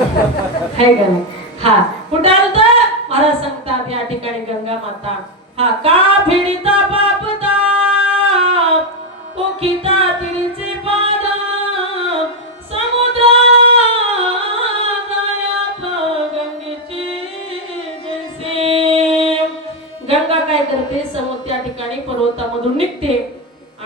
आहे का नाही? हा कुठे आलत महाराज सांगतात या ठिकाणी गंगा माता हा का फिरिता पापता कोखिता तिरीचे पाद समुद्र गंगेची जैसे गंगा काय करते समुद्र त्या ठिकाणी पर्वतामधून निघते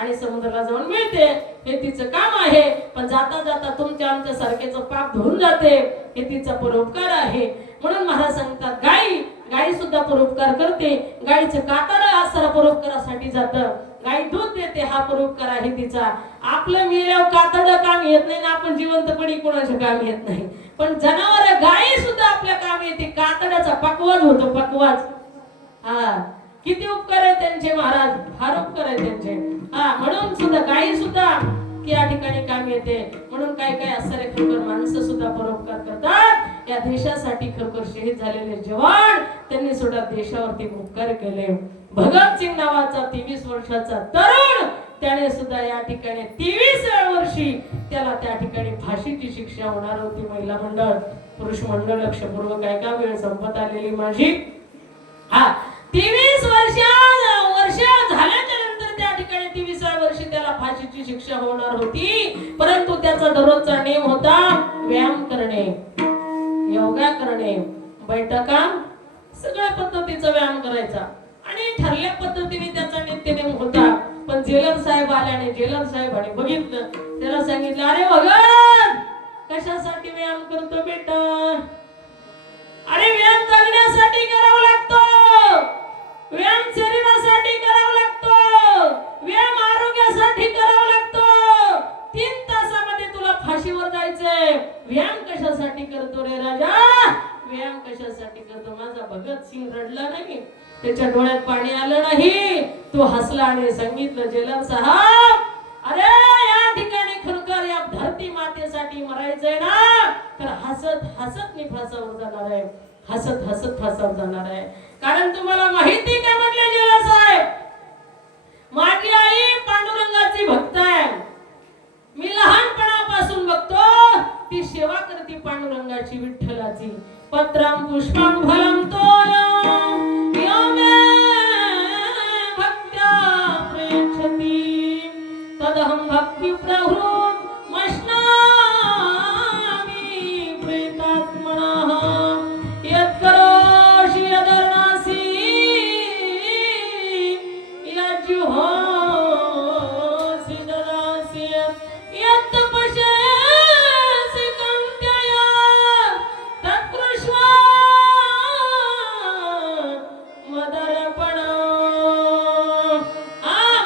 आणि समुद्राला जाऊन मिळते हे तिचं काम आहे पण जाता जाता तुमच्या आमच्या सारखेचं पाप धुवून जाते हे तिचा परोपकार आहे म्हणून महाराज सांगतात गाई सुद्धा परोपकार करते गाईचं कातड असं परोपकारासाठी जातं गाई दूध देते हा परोपकार आहे तिचा आपलं मेल्यावर कातड काम येत नाही ना आपण जिवंतपणी कोणाचं काम येत नाही पण जनावर गाई सुद्धा आपल्या काम येते कातड्याचा पकवाज होतो पकवाज हा किती उपकार आहे त्यांचे महाराज फार उपकार आहे त्यांचे हा म्हणून सुद्धा गाई सुद्धा या ठिकाणी काम येते म्हणून काय काय असणारे खरोखर माणसं सुद्धा परोपकार करतात या देशासाठी खरोखर शहीद झालेले जवान त्यांनी सुद्धा देशावरती उपकार केले भगत सिंग नावाचा 23 वर्षाचा तरुण त्याने सुद्धा या ठिकाणी 23 वर्षी त्याला त्या ठिकाणी फाशीची शिक्षा होणार होती महिला मंडळ पुरुष मंडळ लक्षपूर्वक काय का वेळ संपत आलेली माझी हा 23 वर्ष झाल्याच्या नंतर त्या ठिकाणी 23व्या वर्षी त्याला फाशीची शिक्षा होणार होती परंतु त्याचा दररोजचा नियम होता व्यायाम करणे योगा करणे बैठका सगळ्या पद्धतीचा व्यायाम करायचा आणि ठरल्या पद्धतीने त्याचा नित्यनेम होता पण जेलर साहेब आल्याने जेलर साहेबाने बघितलं त्याला सांगितलं अरे भगत कशासाठी व्यायाम करतो बेटा अरे व्यायाम जगण्यासाठी करावा लागतो व्यायाम शरीरासाठी करावा लागतो व्यायाम आरोग्यासाठी करावा लागतो 3 तासामध्ये तुला फाशीवर जायचंय व्यायाम कशासाठी करतो रे राजा व्यायाम कशासाठी करतो माझा भगत सिंग रडला नाही त्याच्या डोळ्यात पाणी आलं नाही तो हसला आणि सांगितलं जेलर साहेब अरे या ठिकाणी खरोखर या धरती मातेसाठी मरायचंय ना तर हसत हसत मी फासावर जाणार आहे हसत हसत फासावर जाणार आहे कारण तुम्हाला माहिती काय म्हटले जेलर साहेब माझी आई पांडुरंगाची भक्त आहे मी लहानपणापासून बघतो ती सेवा करते पांडुरंगाची विठ्ठलाची पत्रम पुष्पम फलम तोयम योमे भक्त्या प्रेक्षति तदहं भक्ति प्रहृत मश्नामि प्रेतात्मनः यत्करोषि यदर्णासि यज्जुहोषि ददासि यत्तपश्यसि कन्त्यया तत्कृष्वा मदर्पणम्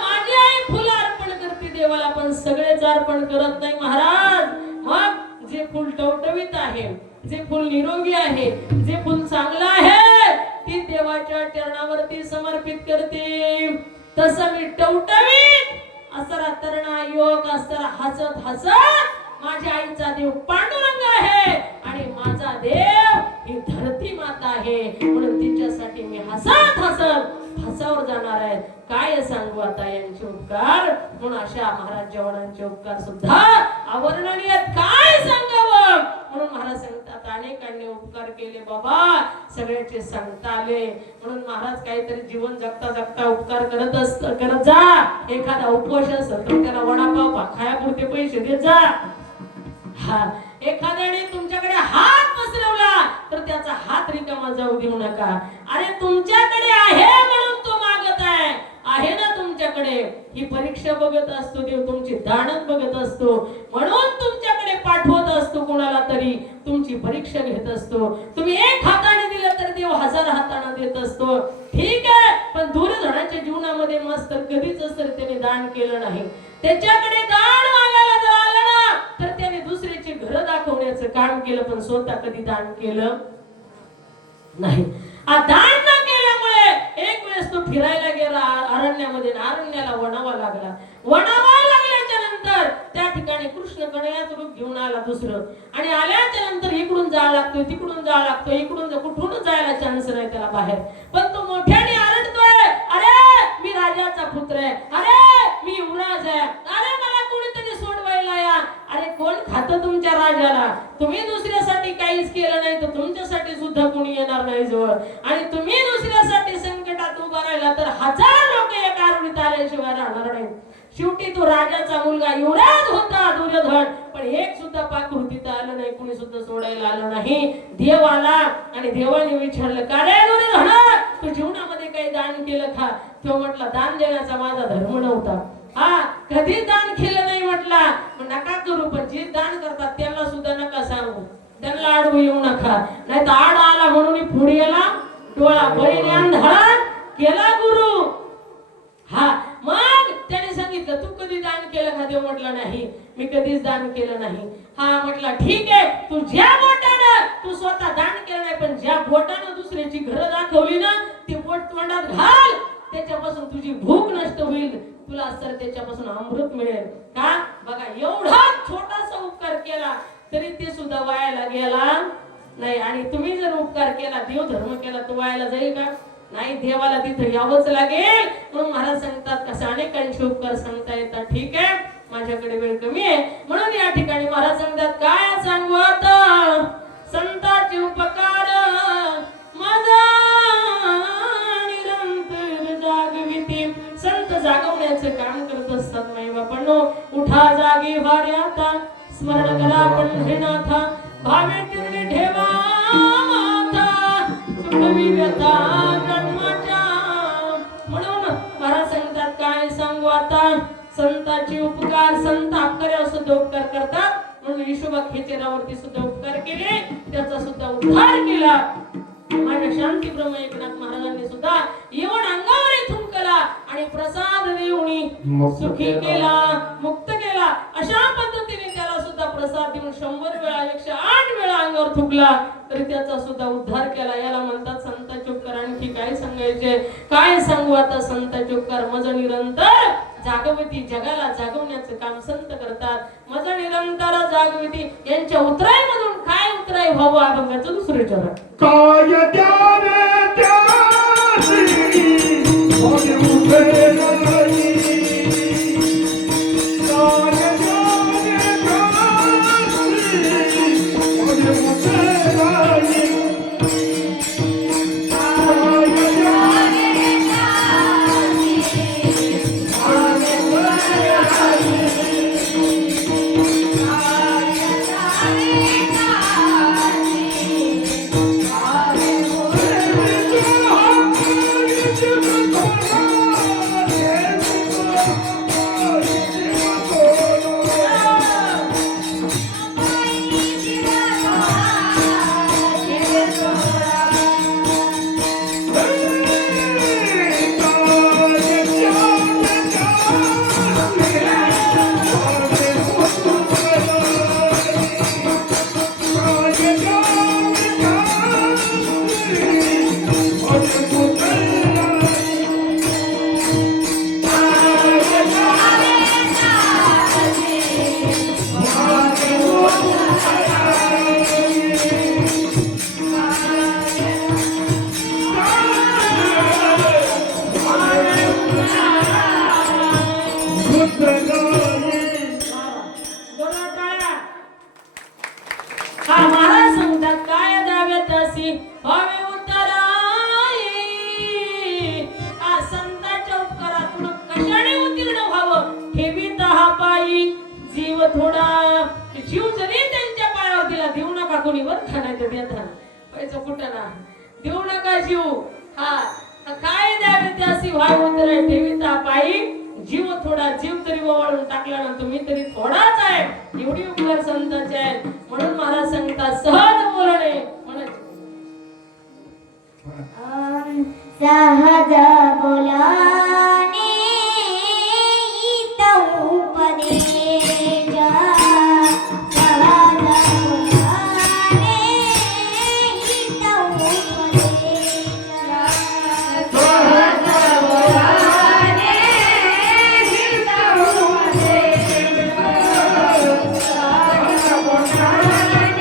माझी आई फुलं अर्पण करते देवाला पण सगळेच अर्पण करत नाही महाराज मग जे फुल टवटवीत आहे जे फुल निरोगी आहे जे फुल चांगलं आहे ती देवाच्या चरणावरती समर्पित करते तसं मी टवटवीत असरा तरणा योग असरा हसत हसत माझ्या आईचा देव पांडुरंग आहे आणि माझा देव ही धरती माता आहे म्हणून तिच्यासाठी मी हसत हसत फासावर जाणार आहे काय सांगू आता यांचे उपकार म्हणून अशा महाराज जवानांचे उपकार सुद्धा अवर्णनीय काय सांगावं म्हणून महाराज सांगतात अनेकांनी उपकार केले बाबा सगळ्याचे सांगता आले म्हणून महाराज काहीतरी जीवन जगता जगता उपकार करत जा एखादा उपवास असेल तर त्याला वडापाव खायापुरते पैसे देत जा हा एखाद्याने तुमच्याकडे हात पसरवला तर त्याचा हात रिकामा जाऊ देऊ नका अरे तुमच्याकडे आहे म्हणून तो मागत आहे ना तुमच्याकडे ही परीक्षा बघत असतो देव तुमची दानत बघत असतो म्हणून तुमच्याकडे पाठवत असतो कोणाला तरी तुमची परीक्षा घेत असतो तुम्ही एक हाताने दिलं तर देव 1000 हाताने देत असतो ठीक आहे पण दूरधनाच्या जीवनामध्ये मस्त कधीच असं त्याने दान केलं नाही त्याच्याकडे दान मागायला जर आलं ना तर त्याने दुसऱ्याची घर दाखवण्याचं काम केलं पण स्वतः कधी दान केलं नाही दान न केल्यामुळे एक वेळेस तो फिरायला गेला अरण्यामध्ये अरण्याला वणावा लागला वणावा लागल्याच्या नंतर त्या ठिकाणी कृष्ण कन्हैयाचं रूप घेऊन आला दुसरं आणि आल्याच्या नंतर इकडून जाळ लागतोय तिकडून जाळ लागतोय इकडून कुठून जायला चान्स नाही त्याला बाहेर पण तो मोठ्याने आरडतोय अरे मी राजाचा पुत्र आहे अरे मी युवराज आहे अरे मला कोणीतरी सोडवायला या अरे कोण खातं तुमच्या राजाला तुम्ही दुसऱ्यासाठी काहीच केलं नाही तर तुमच्यासाठी सुद्धा कोणी येणार नाही जवळ. आणि तुम्ही दुसऱ्यासाठी संकटात उभा राहिला तर 1000 लोक एका आरवीत आल्याशिवाय राहणार नाही. शेवटी तो राजाचा मुलगा युवराज होता दुर्योधन, पण एक सुद्धा पाकृतीत आलं नाही, कुणी सुद्धा सोडायला आलं नाही. देव आला आणि देवाने विचारलं, का रे दुर्योधन, तू जीवनामध्ये काही दान केलं का? तो म्हटला, दान देण्याचा माझा धर्म नव्हता. हा, कधीच दान केलं नाही म्हटला. नका करू, पण जे दान करतात त्यांना सुद्धा नका सांगू, त्यांना आडवू येऊ नका, नाही तर आड आला म्हणून पुढे गेला डोळा बळीने अंधळा केला गुरु. हा, मग त्याने सांगितलं, तू कधी दान केलं का? देव म्हटला, नाही, मी कधीच दान केलं नाही. हा, म्हटला, ठीक आहे, तू ज्या बोटानं तू स्वतः दान केलं नाही, पण ज्या बोटानं दुसऱ्याची घरं दाखवली ना, ती बोट तोंडात घाल, त्याच्यापासून तुझी भूक नष्ट होईल, तुला तर त्याच्यापासून अमृत मिळेल. का? बघा, एवढा छोटासा उपकार केला तरी ते सुद्धा वायाला गेला नाही. आणि तुम्ही जर उपकार केला, देव धर्म केला, तो वायाला जाईल का? नाही, देवाला तिथं यावंच लागेल. म्हणून महाराज सांगतात, कसे अनेकांचे उपकार सांगता येतात. ठीक आहे, माझ्याकडे वेळ कमी आहे, म्हणून या ठिकाणी महाराज सांगतात, काय सांगू आता संतांचे उपकार माझा निरंतर जागविती. संत जागवण्याचे काम करत असतात. माई बापांनो, उठा जागी वारे आता, स्मरण करा पंढरीनाथा, भावे तिरणे ठेवा माथा, सुखवी व्यथा जन्माच्या. म्हणून महाराज सांगतात, काय सांगू आता संतांचे उपकार. संत आपकऱ्या सुद्धा उपकार करतात, म्हणून विश्वभा खेचरावरती सुद्धा उपकार केले, त्याचा सुद्धा उद्धार केला. माझ्या शांती ब्रह्म एकनाथ महाराजांनी सुद्धा येऊन अंगावर थुंकला आणि प्रसाद देऊन सुखी केला, मुक्त केला. अशा पद्धतीने त्याला सुद्धा प्रसाद देऊन 100 वेळा 108 वेळा अंगावर थुंकला, तरी त्याचा सुद्धा उद्धार केला. याला म्हणतात संतांचे उपकार. आणखी काय सांगायचे? काय सांगू आता संतांचे उपकार. मज निरंतर जागवती, जगाला जागवण्याचं काम संत करतात. मज निरंतर जागवती, यांच्या उतराई मधून काय उतराई व्हावं अभंगाचं दुसरे चरण. काय द्यावे त्यासी कोणी उभे नाही, काय द्यावे त्यासी कोणी उभे नाही, देऊ नका जीव. हा, काय द्यावे त्यासी व्हाय उतर ठेविता पायी, जीव थोडा, जीव तरी ओवाळून टाकला ना तुम्ही तरी थोडाच आहे. एवढी उपकार संतांचे आहेत. म्हणून महाराज सांगतात, सहज बोलणे म्हणायचे, सहज बोलाने इतौ उपदेश, सहज बोलाने इतौ उपदेश, सहज बोलाने इतौ उपदेश, सहज बोलाने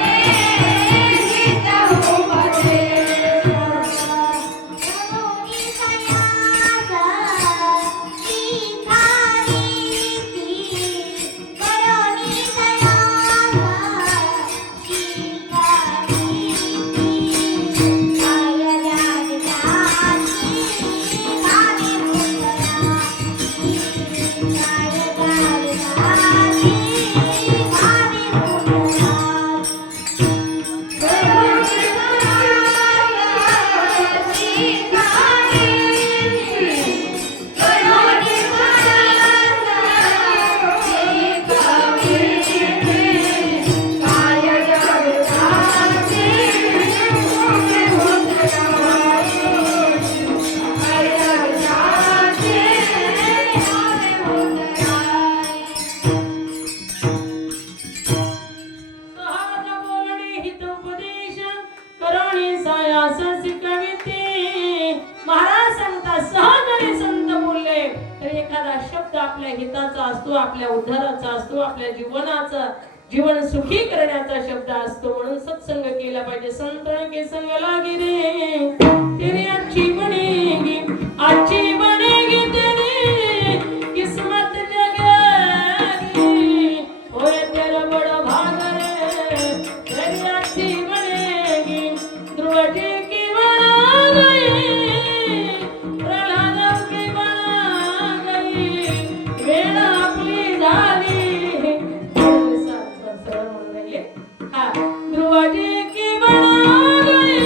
उपदेश करोणी सायास शिकविते. महाराज सांगतात सहज जरी संत बोलले तर एखादा शब्द आपल्या हिताचा असतो, आपल्या उद्धाराचा असतो, आपल्या जीवनाचा जीवन सुखी करण्याचा शब्द असतो. म्हणून सत्संग केला पाहिजे. संतन के संग लागी रे तेरी अच्छी बनेगी, अच्छी बनेगी तेरी किस्मत जगेगी. होए तेरा बड़ा भाग रे तेरी अच्छी बनेगी. ध्रुव जी की बना गई, प्रल्हाद की बना गई, वेळ आपली झाली. ध्रुवजी की बना गई,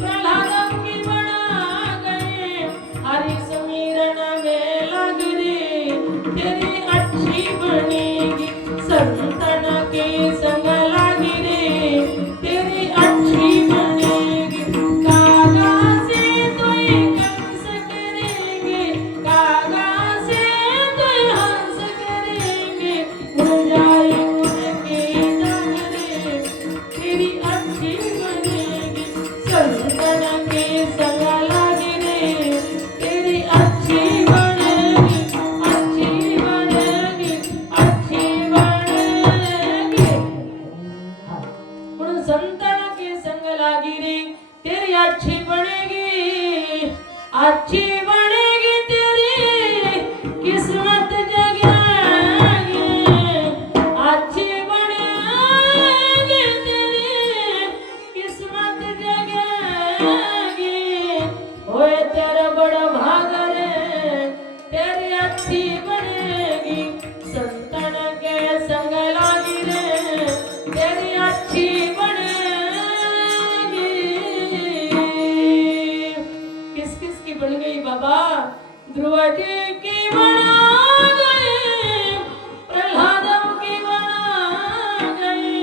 प्रल्हाद की बना गई. हरि समीरण में लग रे तेरी अच्छी बनेगी. संतन के संग लगी रे तेरी अच्छी बनेगी. कागा से तोय कंस करेंगे, कागा से तोय हंस करेंगे. उड़ जाए उनके जंग रे तेरी अच्छी बनेगी. संतन के संग लगी रे तेरी अच्छी बनेगी, अच्छी बनेगी, अच्छी बनेगी. म्हणून संतन के संग लागी रे तेरी अच्छी बनेगी, अच्छी बनेगी तेरी किस्मत जगेगी. अच्छी बनेगी तेरी किस्मत जगेगी. होए तेरा बड़ा भाग रे तेरी अच्छी बनेगी. संतन के संग लागी रे तेरी अच्छी बनेगी. किस किस की बन गई बाबा? ध्रुव जी की बना गई, प्रल्हाद की बना गई.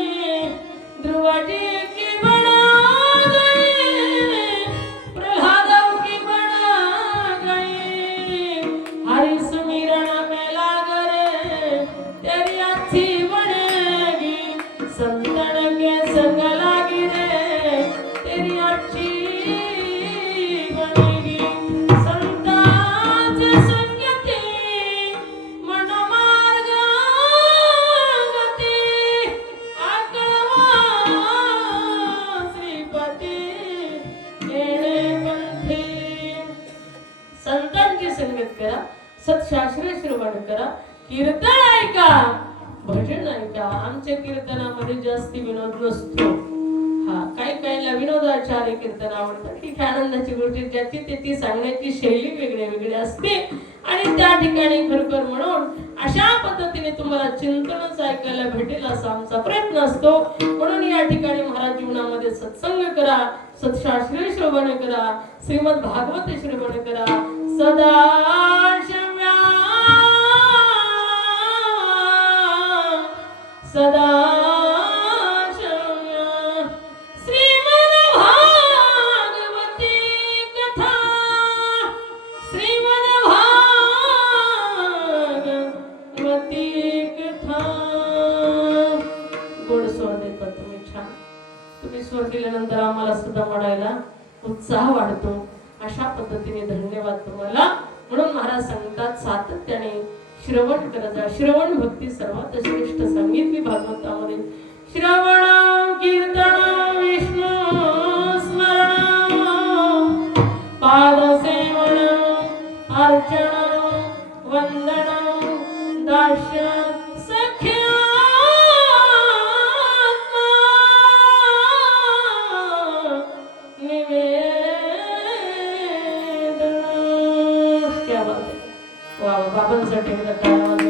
ध्रुव जी की बना गई, प्रल्हाद की बना गई. हरि सुमिरन में लाग रे तेरी अच्छी बनेगी. संतन के संग लागी रे तेरी अच्छी बनेगी. संतांचे संगती मनमार्ग गती, आकळवा श्रीपती येणे पंथी. संतांची संगत करा, सत्शास्त्र श्रवण करा, कीर्तन ऐका, भजन ऐका. आमच्या कीर्तनामध्ये जास्ती विनोद नसतो. हा काही काहींना विनोदाचार्य कीर्तन आवडतात. ठीक आहे, आनंदाची गोष्ट ज्याची त्याची सांगण्याची शैली वेगळी वेगळी असते आणि त्या ठिकाणी खरोखर म्हणून अशा पद्धतीने तुम्हाला चिंतनच ऐकायला भेटेल असा आमचा प्रयत्न असतो. म्हणून या ठिकाणी महाराज जीवनामध्ये सत्संग करा, सत्शास्त्रीय श्रवण करा, श्रीमद भागवत श्रवण करा. सदाशिव्या सदाशिव्या श्रीमद भागवती कथा, श्रीमद भागवती कथा. गोड स्वर देतात तुम्ही, छान. तुम्ही स्वर दिल्यानंतर आम्हाला सुद्धा म्हणायला उत्साह वाढतो. अशा पद्धतीने धन्यवाद तुम्हाला. म्हणून महाराज सांगतात सातत्याने श्रवण करत जा. श्रवण भक्ती सर्वात श्रेष्ठ सांगितली भागवतामध्ये. श्रवण कीर्तन विष्णू स्मरण, पाद सेवन अर्चन वंदन दास्य सख्या निवेदन. क्या बात आहे. वा बाबांसाठी टाळ्या